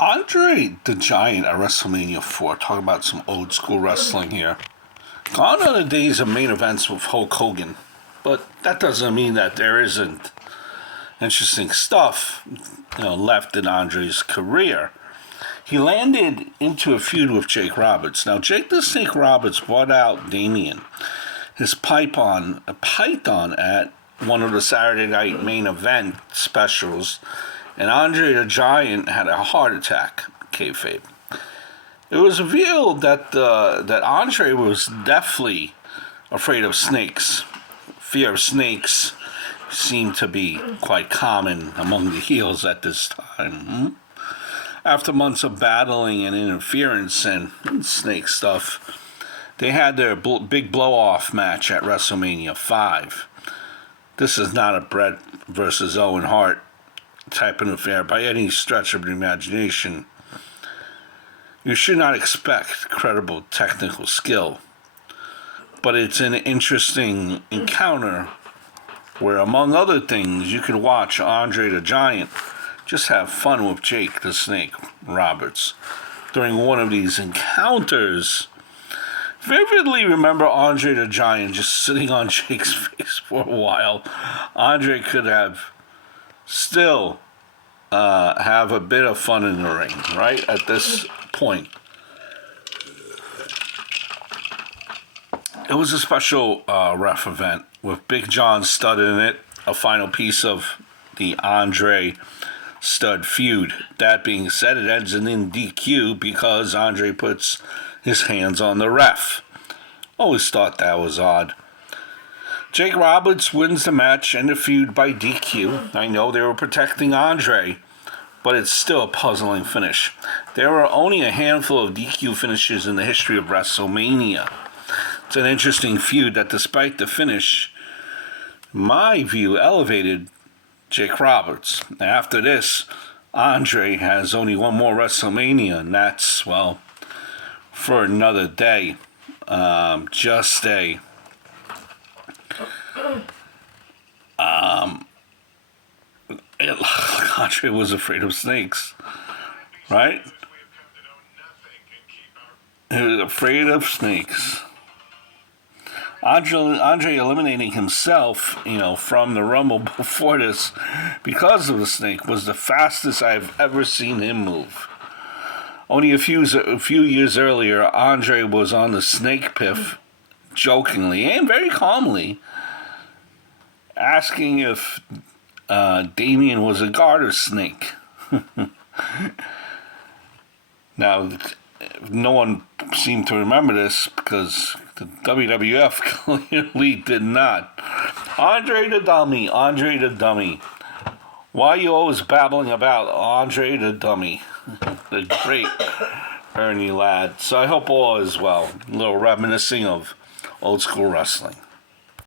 Andre the Giant at WrestleMania 4. Talking about some old school wrestling here. Gone are the days of main events with Hulk Hogan, but that doesn't mean that there isn't interesting stuff, left in Andre's career. He landed into a feud with Jake Roberts. Now, Jake the Snake Roberts brought out Damien, his python at one of the Saturday night main event specials, and Andre the Giant had a heart attack, kayfabe. It was revealed that Andre was deathly afraid of snakes. Fear of snakes seemed to be quite common among the heels at this time. After months of battling and interference and snake stuff, they had their big blow-off match at WrestleMania 5. This is not a Bret versus Owen Hart type of affair by any stretch of the imagination. You should not expect credible technical skill, but it's an interesting encounter where, among other things, you could watch Andre the Giant just have fun with Jake the Snake Roberts. During one of these encounters, vividly remember Andre the Giant just sitting on Jake's face for a while. Andre could have still have a bit of fun in the ring, right? At this point. It was a special ref event with Big John Studd in it, a final piece of the Andre Studd feud. That being said, it ends in DQ because Andre puts his hands on the ref. Always thought that was odd. Jake Roberts wins the match and the feud by DQ. I know they were protecting Andre, but it's still a puzzling finish. There are only a handful of DQ finishes in the history of WrestleMania. It's an interesting feud that, despite the finish, in my view, elevated Jake Roberts. After this, Andre has only one more WrestleMania, and that's, well, for another day. Just a... Andre was afraid of snakes, right? He was afraid of snakes. Andre eliminating himself, from the Rumble before this because of the snake was the fastest I've ever seen him move. Only a few years earlier, Andre was on the snake piff, jokingly and very calmly, asking if Damien was a garter snake. Now, no one seemed to remember this because the WWF clearly did not. Andre the Dummy. Why are you always babbling about Andre the Dummy? The great Ernie Ladd. So I hope all is well. A little reminiscing of old school wrestling.